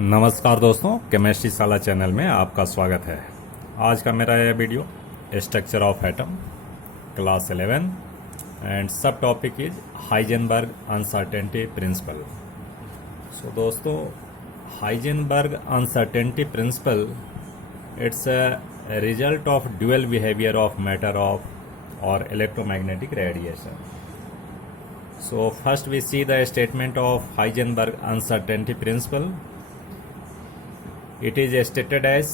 नमस्कार दोस्तों, केमिस्ट्री शाला चैनल में आपका स्वागत है। आज का मेरा यह video structure of atom class 11 and sub topic is Heisenberg uncertainty principle. So दोस्तों, Heisenberg uncertainty principle it's a result of dual behaviour of matter of और electromagnetic radiation. So first we see the statement of Heisenberg uncertainty principle. It is stated as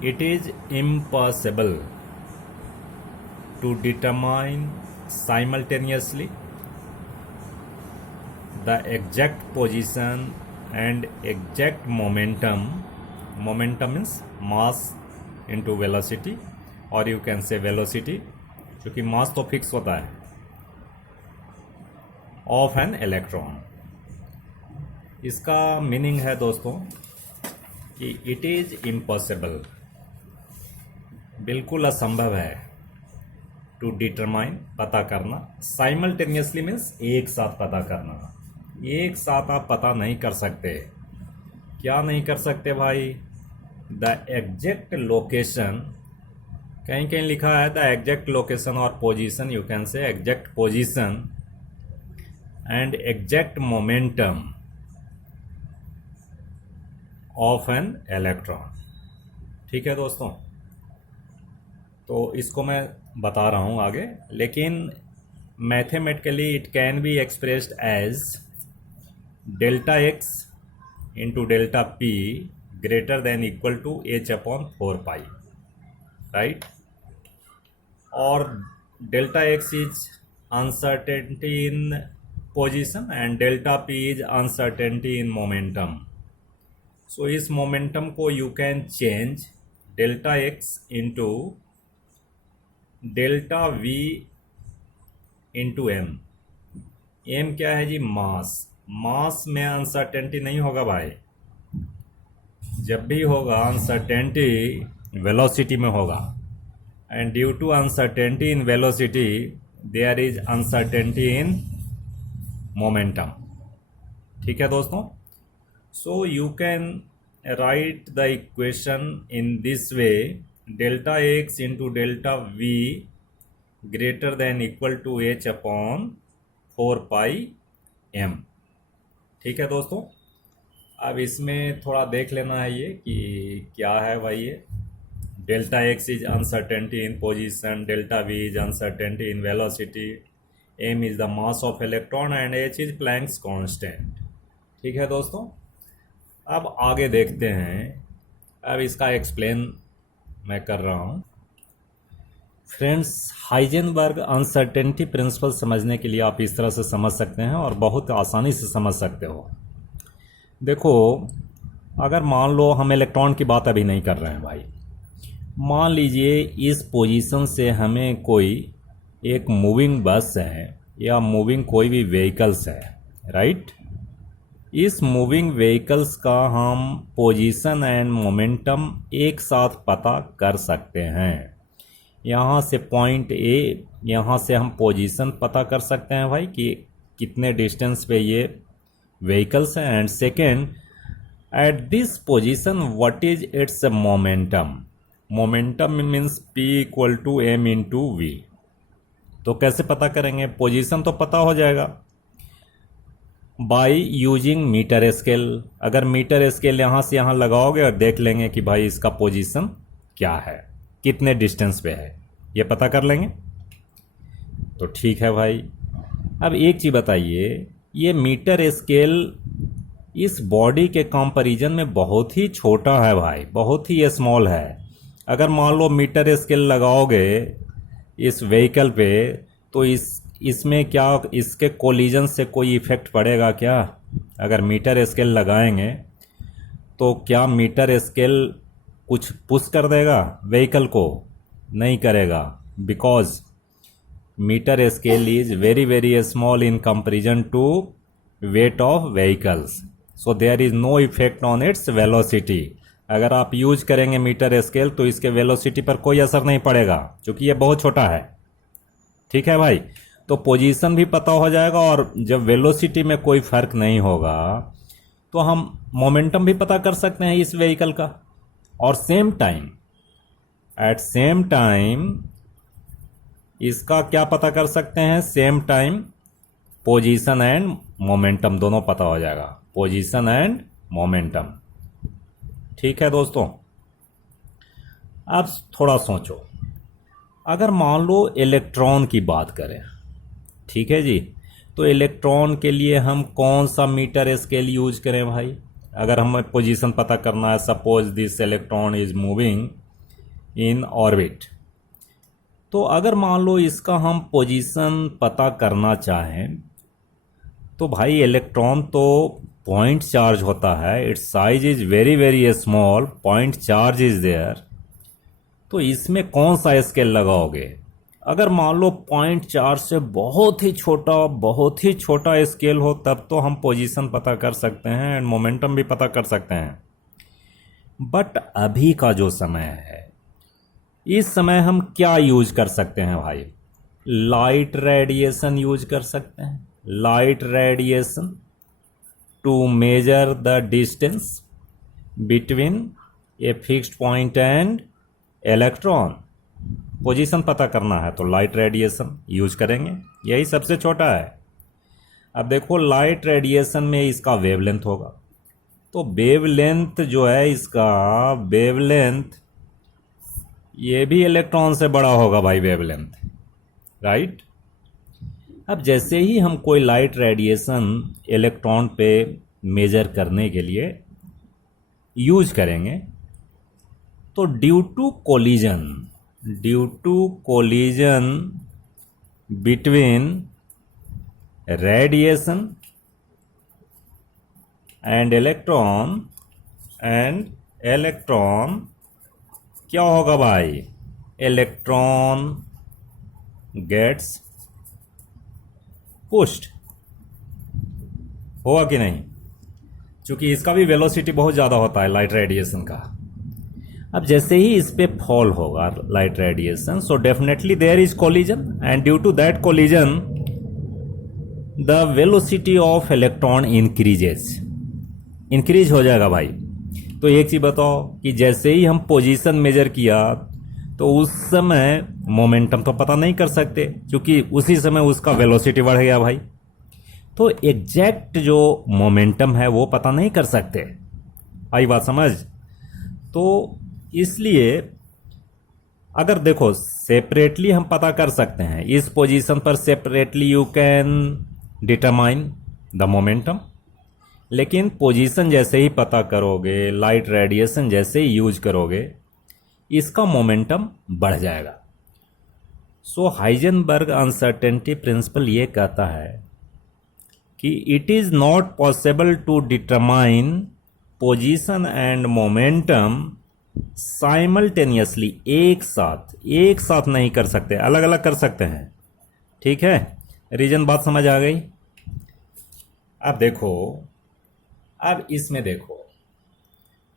it is impossible to determine simultaneously the exact position and exact momentum. Momentum means mass into velocity, or you can say velocity, क्योंकि mass तो fix होता है, of an electron. इसका meaning है दोस्तों कि it is impossible, बिल्कुल असंभव है, टू डिटरमाइन पता करना, साइमल्टेनियसली मीन्स एक साथ पता करना। एक साथ आप पता नहीं कर सकते। क्या नहीं कर सकते भाई? द एग्जैक्ट लोकेशन, कहीं कहीं लिखा है द एग्जैक्ट लोकेशन और position, you can say exact position and exact momentum of an electron। ठीक है दोस्तों, तो इसको मैं बता रहा हूं आगे, लेकिन mathematically it can be expressed as delta x into delta p greater than equal to h upon 4 pi, right. और delta x is uncertainty in position and delta p is uncertainty in momentum. So इस momentum को you can change delta x into delta v into m. M क्या है जी? मास। मास में uncertainty नहीं होगा भाई। जब भी होगा अनसर्टेनिटी वेलोसिटी में होगा, and due to uncertainty in velocity there is uncertainty in momentum. ठीक है दोस्तों, so you can write the equation in this way, delta x into delta v greater than equal to h upon 4 pi m. ठीक है दोस्तों, अब इसमें थोड़ा देख लेना है ये कि क्या है भाई। ये delta x is uncertainty in position, delta v is uncertainty in velocity, m is the mass of electron and h is Planck's constant। ठीक है दोस्तों, अब आगे देखते हैं। अब इसका एक्सप्लेन मैं कर रहा हूँ। फ्रेंड्स, हाइजेनबर्ग अनसर्टेनिटी प्रिंसिपल समझने के लिए आप इस तरह से समझ सकते हैं और बहुत आसानी से समझ सकते हो। देखो, अगर मान लो हम इलेक्ट्रॉन की बात अभी नहीं कर रहे हैं भाई, मान लीजिए इस पोजीशन से हमें कोई एक मूविंग बस है या मूविंग कोई भी व्हीकल्स है, राइट। इस मूविंग व्हीकल्स का हम पोजीशन एंड मोमेंटम एक साथ पता कर सकते हैं। यहाँ से पॉइंट ए, यहाँ से हम पोजीशन पता कर सकते हैं भाई कि कितने डिस्टेंस पे ये व्हीकल्स हैं, and second at this position what is its momentum. Momentum means p equal to m into v. तो कैसे पता करेंगे? पोजीशन तो पता हो जाएगा बाय यूजिंग मीटर स्केल। अगर मीटर स्केल यहाँ से यहाँ लगाओगे और देख लेंगे कि भाई इसका पोजीशन क्या है, कितने डिस्टेंस पे है, ये पता कर लेंगे। तो ठीक है भाई। अब एक चीज़ बताइए, ये मीटर स्केल इस बॉडी के कंपैरिजन में बहुत ही छोटा है भाई, बहुत ही स्मॉल है। अगर मान लो मीटर स्केल लगाओगे इस व्हीकल पे, तो इसमें क्या इसके कोलिजन से कोई इफेक्ट पड़ेगा क्या? अगर मीटर स्केल लगाएंगे तो क्या मीटर स्केल कुछ पुश कर देगा व्हीकल को? नहीं करेगा, because metre scale is very very small in comparison to weight of vehicles, so there is no effect on its velocity. अगर आप यूज करेंगे मीटर स्केल तो इसके वेलोसिटी पर कोई असर नहीं पड़ेगा, क्योंकि ये बहुत छोटा है। ठीक है भाई, तो पोजीशन भी पता हो जाएगा, और जब वेलोसिटी में कोई फर्क नहीं होगा तो हम मोमेंटम भी पता कर सकते हैं इस व्हीकल का, और same time at same time इसका क्या पता कर सकते हैं, same time position and momentum दोनों पता हो जाएगा, पोजीशन एंड मोमेंटम। ठीक है दोस्तों, अब थोड़ा सोचो, अगर मान लो इलेक्ट्रॉन की बात करें, ठीक है जी, तो इलेक्ट्रॉन के लिए हम कौन सा मीटर स्केल यूज करें भाई? अगर हमें पोजीशन पता करना है, suppose this electron is moving in orbit, तो अगर मान लो इसका हम पोजीशन पता करना चाहें, तो भाई इलेक्ट्रॉन तो पॉइंट चार्ज होता है, its size is very very small, point charge is there, तो इसमें कौन सा स्केल लगाओगे? अगर मान लो पॉइंट चार्ज से बहुत ही छोटा स्केल हो, तब तो हम पोजीशन पता कर सकते हैं एंड मोमेंटम भी पता कर सकते हैं। बट अभी का जो समय है, इस समय हम क्या यूज कर सकते हैं भाई? लाइट रेडिएशन यूज कर सकते हैं, light radiation to measure the distance between a fixed point and electron. Position पता करना है तो लाइट रेडिएशन यूज करेंगे, यही सबसे छोटा है। अब देखो लाइट रेडिएशन में इसका वेवलेंथ होगा, तो वेवलेंथ जो है इसका, वेवलेंथ ये भी इलेक्ट्रॉन से बड़ा होगा भाई वेवलेंथ, राइट। अब जैसे ही हम कोई लाइट रेडिएशन इलेक्ट्रॉन पे मेजर करने के लिए यूज करेंगे, तो due to collision between radiation and electron क्या होगा भाई? इलेक्ट्रॉन गेट्स पुश्ड, होगा कि नहीं? क्योंकि इसका भी वेलोसिटी बहुत ज़्यादा होता है लाइट रेडिएशन का। अब जैसे ही इस पे फॉल होगा light radiation, so definitely there is collision and due to that collision the velocity of electron increase हो जाएगा भाई। तो एक चीज बताओ कि जैसे ही हम पोजीशन मेजर किया, तो उस समय मोमेंटम तो पता नहीं कर सकते, क्योंकि उसी समय उसका वेलोसिटी बढ़ गया भाई। तो एग्जैक्ट जो मोमेंटम है वो पता नहीं कर सकते, आई बात समझ? तो इसलिए अगर देखो सेपरेटली हम पता कर सकते हैं, इस पोजीशन पर separately you can determine the momentum, लेकिन पोजीशन जैसे ही पता करोगे, लाइट रेडिएशन जैसे ही यूज करोगे, इसका मोमेंटम बढ़ जाएगा। सो हाइजेनबर्ग अनसर्टेनिटी प्रिंसिपल ये कहता है कि it is not possible to determine position and momentum simultaneously, एक साथ नहीं कर सकते, अलग अलग कर सकते हैं। ठीक है, रीजन बात समझ आ गई? अब देखो, अब इसमें देखो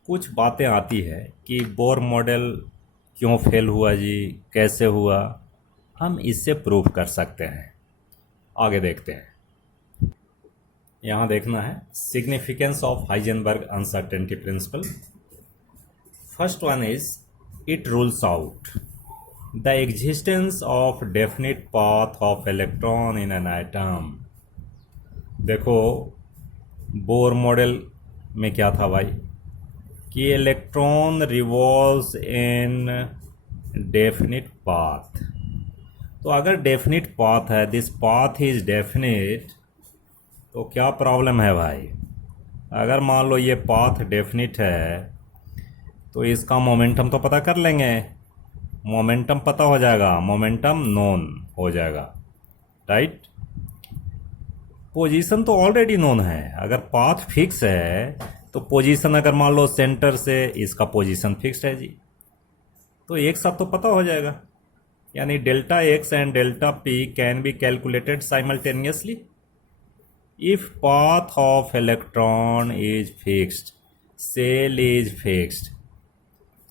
कुछ बातें आती है कि बोर मॉडल क्यों फेल हुआ जी, कैसे हुआ, हम इससे प्रूव कर सकते हैं। आगे देखते हैं। यहाँ देखना है significance of Heisenberg uncertainty principal. First one is it rules out the existence of definite path of electron in an atom. देखो बोर मॉडल में क्या था भाई कि इलेक्ट्रॉन रिवॉल्व्स इन डेफिनिट पाथ। तो अगर डेफिनिट पाथ है, दिस पाथ इज डेफिनिट, तो क्या प्रॉब्लम है भाई? अगर मान लो ये पाथ डेफिनिट है, तो इसका मोमेंटम तो पता कर लेंगे, मोमेंटम पता हो जाएगा, मोमेंटम नोन हो जाएगा, राइट। पोजीशन तो ऑलरेडी नोन है। अगर पाथ फिक्स है तो पोजीशन, अगर मान लो सेंटर से इसका पोजीशन फिक्स्ड है जी, तो एक साथ तो पता हो जाएगा। यानी delta x and delta p can be calculated simultaneously if path of electron is fixed, shell is fixed.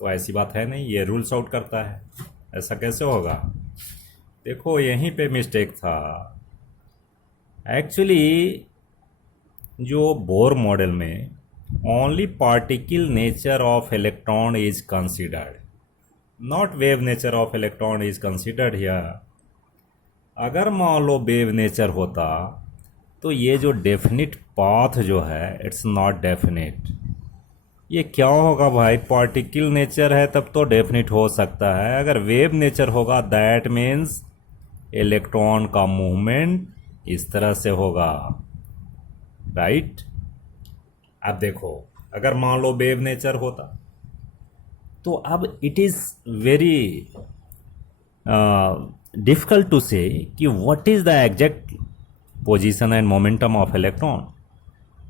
तो ऐसी बात है नहीं, ये रूल्स आउट करता है। ऐसा कैसे होगा? देखो यहीं पे मिस्टेक था। एक्चुअली जो बोर मॉडल में only particle nature of electron is considered, not wave nature of electron is considered here. अगर मान लो वेव नेचर होता तो ये जो डेफिनिट पाथ जो है इट्स नॉट डेफिनिट। ये क्या होगा भाई, पार्टिकल नेचर है तब तो डेफिनिट हो सकता है, अगर वेव नेचर होगा दैट मीन्स इलेक्ट्रॉन का मूवमेंट इस तरह से होगा, राइट। अब देखो अगर मान लो वेव नेचर होता तो अब it is very difficult to say कि what is the exact position and momentum of electron.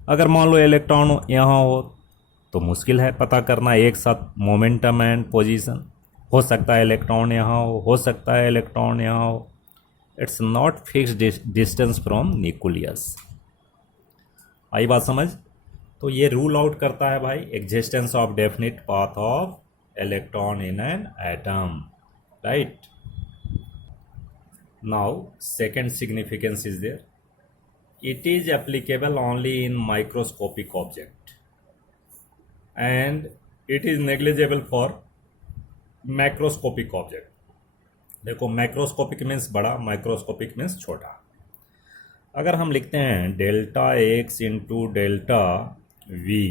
अगर मान लो इलेक्ट्रॉन यहाँ हो तो मुश्किल है पता करना एक साथ मोमेंटम एंड पोजीशन। हो सकता है इलेक्ट्रॉन यहाँ हो सकता है इलेक्ट्रॉन यहाँ हो। It's not fixed distance from nucleus. आई बात समझ। तो ये रूल आउट करता है भाई existence of definite path of electron in an atom, right. Now second significance is there, it is applicable only in microscopic object and it is negligible for macroscopic object। देखो macroscopic means बड़ा, microscopic means छोटा। अगर हम लिखते हैं delta x into delta v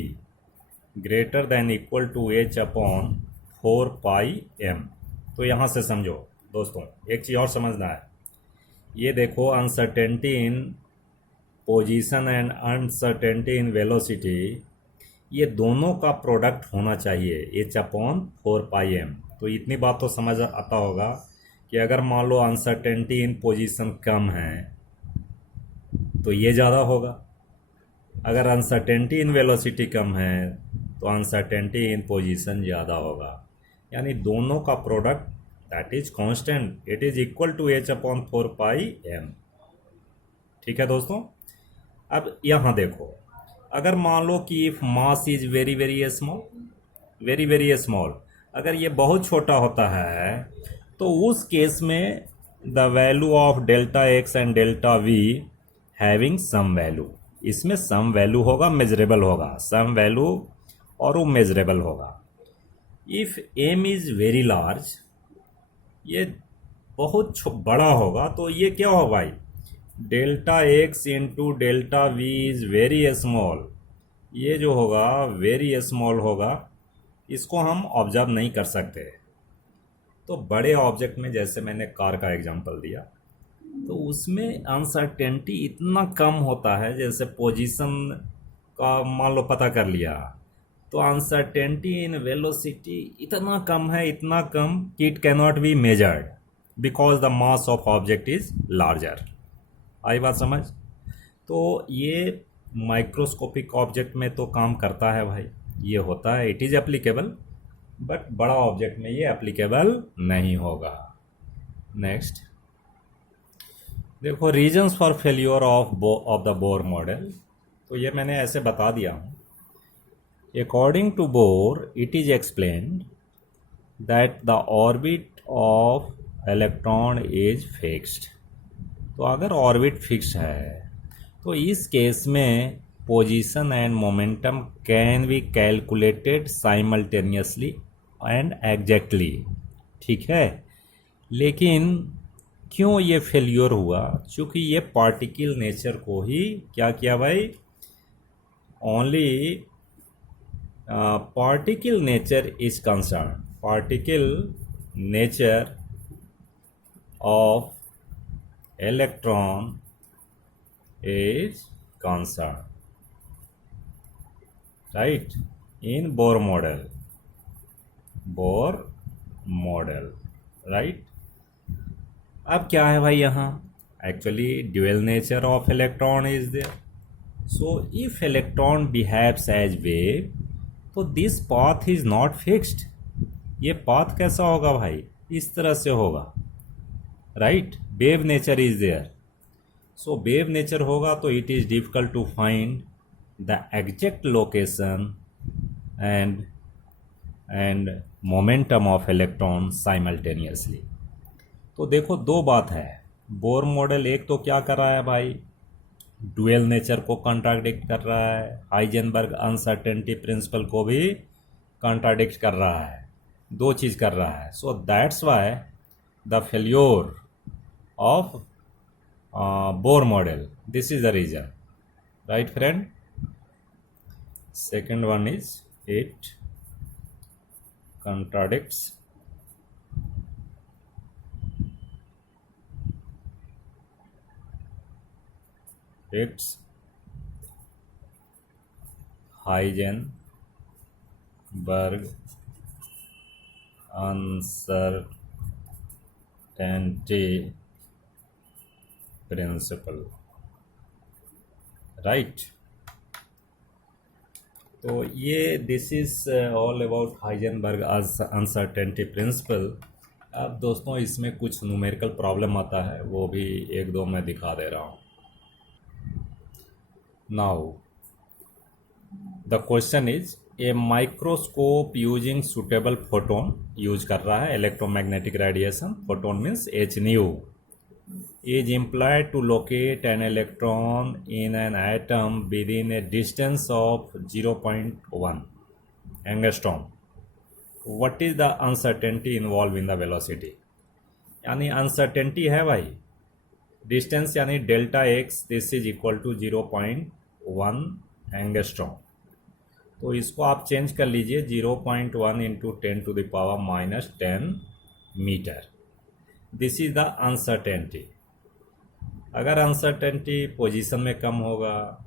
greater than equal to h upon 4πm, तो यहाँ से समझो दोस्तों एक चीज़ और समझना है। ये देखो uncertainty in position and uncertainty in velocity, ये दोनों का प्रोडक्ट होना चाहिए h अपॉन 4πm। तो इतनी बात तो समझ आता होगा कि अगर मान लो अनसर्टेनिटी इन पोजीशन कम है तो ये ज़्यादा होगा, अगर अनसर्टेनिटी इन वेलोसिटी कम है तो अनसर्टेनिटी इन पोजीशन ज़्यादा होगा। यानी दोनों का product that is constant, it is equal to h upon 4πm। ठीक है दोस्तों। अब यहाँ देखो अगर मान लो कि if mass is very very small, very very small, अगर ये बहुत छोटा होता है तो उस केस में the value of delta x and delta v having some value, इसमें सम वैल्यू होगा, मेजरेबल होगा, सम वैल्यू और वो मेजरेबल होगा। If m is very large, ये बहुत बड़ा होगा तो ये क्या होगा भाई, delta x into delta v is very small, ये जो होगा वेरी स्मॉल होगा, इसको हम ऑब्जर्व नहीं कर सकते। तो बड़े ऑब्जेक्ट में जैसे मैंने कार का एग्जांपल दिया तो उसमें अनसर्टेनिटी इतना कम होता है, जैसे पोजीशन का मान लो पता कर लिया तो अनसर्टेनिटी इन वेलोसिटी इतना कम है, इतना कम कि it cannot be measured because the mass of object is larger. आई बात समझ। तो ये माइक्रोस्कोपिक ऑब्जेक्ट में तो काम करता है भाई, ये होता है, इट इज़ एप्लीकेबल, बट बड़ा ऑब्जेक्ट में ये एप्लीकेबल नहीं होगा। नेक्स्ट देखो reasons for failure of the Bohr model, तो ये मैंने ऐसे बता दिया हूँ। According to Bohr it is explained that the orbit of electron is fixed. तो अगर ऑर्बिट फिक्स है तो इस केस में position and momentum can be calculated simultaneously and exactly, ठीक है। लेकिन क्यों ये फेल्योर हुआ, क्योंकि ये पार्टिकल नेचर को ही क्या किया भाई, only particle nature is concern, particle nature of electron is concerned, right, in Bohr model, Bohr model, right। अब क्या है भाई यहाँ, actually dual nature of electron is there. So if electron behaves as wave तो this path is not fixed. ये path कैसा होगा भाई, इस तरह से होगा, right. Wave nature is there, so wave nature होगा तो it is difficult to find the exact location and momentum of electron simultaneously. तो देखो दो बात है, बोर मॉडल एक तो क्या कर रहा है भाई, डुअल नेचर को कॉन्ट्राडिक्ट कर रहा है, हाइजेनबर्ग अनसर्टेनिटी प्रिंसिपल को भी कॉन्ट्राडिक्ट कर रहा है, दो चीज़ कर रहा है. So that's why the failure of Bohr model, this is the reason, right friend. Second one is it contradicts its Heisenberg uncertainty principle, right. तो ये this is all about Heisenberg uncertainty principle. अब दोस्तों इसमें कुछ numerical problem आता है, वो भी एक दो मैं दिखा दे रहा हूँ. Now the question is a microscope using suitable photon use कर रहा है, electromagnetic radiation, photon means H new, is employed to locate an electron in an atom within a distance of 0.1 angstrom. What is the uncertainty involved in the velocity? यानी uncertainty है भाई, distance यानी delta x, this is equal to 0.1 angstrom. तो इसको आप change कर लीजिए 0.1 into 10⁻⁻10 metre. This is the uncertainty. अगर अनसर्टेनिटी पोजीशन में कम होगा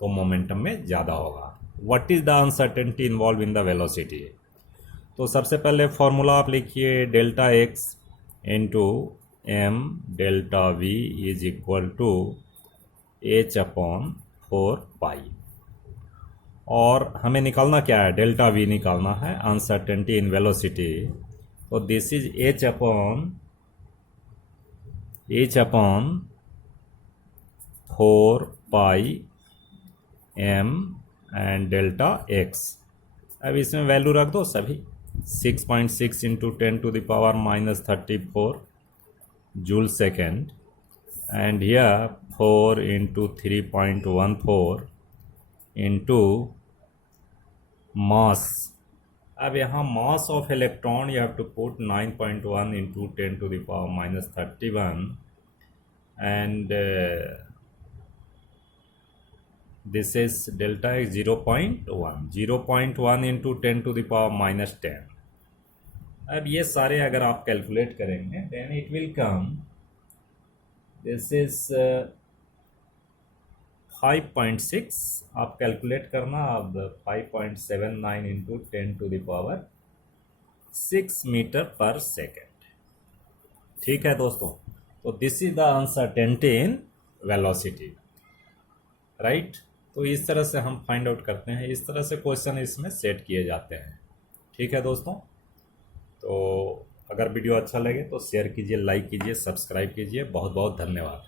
तो मोमेंटम में ज़्यादा होगा. What is the uncertainty involve in the velocity? तो सबसे पहले फॉर्मूला आप लिखिए, delta x into m delta v is equal to h/4π. और हमें निकालना क्या है, डेल्टा वी निकालना है, अनसर्टेनिटी इन वेलोसिटी. तो this is h/4π m and delta x. अब इसमें वैल्यू रख दो सभी, 6.6 into 10⁻⁻34 joule second, and here 4 into 3.14 into mass. अब यहाँ mass of electron you have to put 9.1 into 10⁻31 and this is delta x 0.1 into 10⁻10. अब ये सारे अगर आप कैलकुलेट करेंगे then it will come, this is 5.6. आप कैलकुलेट करना, अब 5.79 इंटू 10⁻6 मीटर पर सेकेंड. ठीक है दोस्तों, तो this is the uncertainty in velocity, right. तो इस तरह से हम फाइंड आउट करते हैं, इस तरह से क्वेश्चन इसमें सेट किए जाते हैं. ठीक है दोस्तों, तो अगर वीडियो अच्छा लगे तो शेयर कीजिए, लाइक कीजिए, सब्सक्राइब कीजिए. बहुत बहुत धन्यवाद.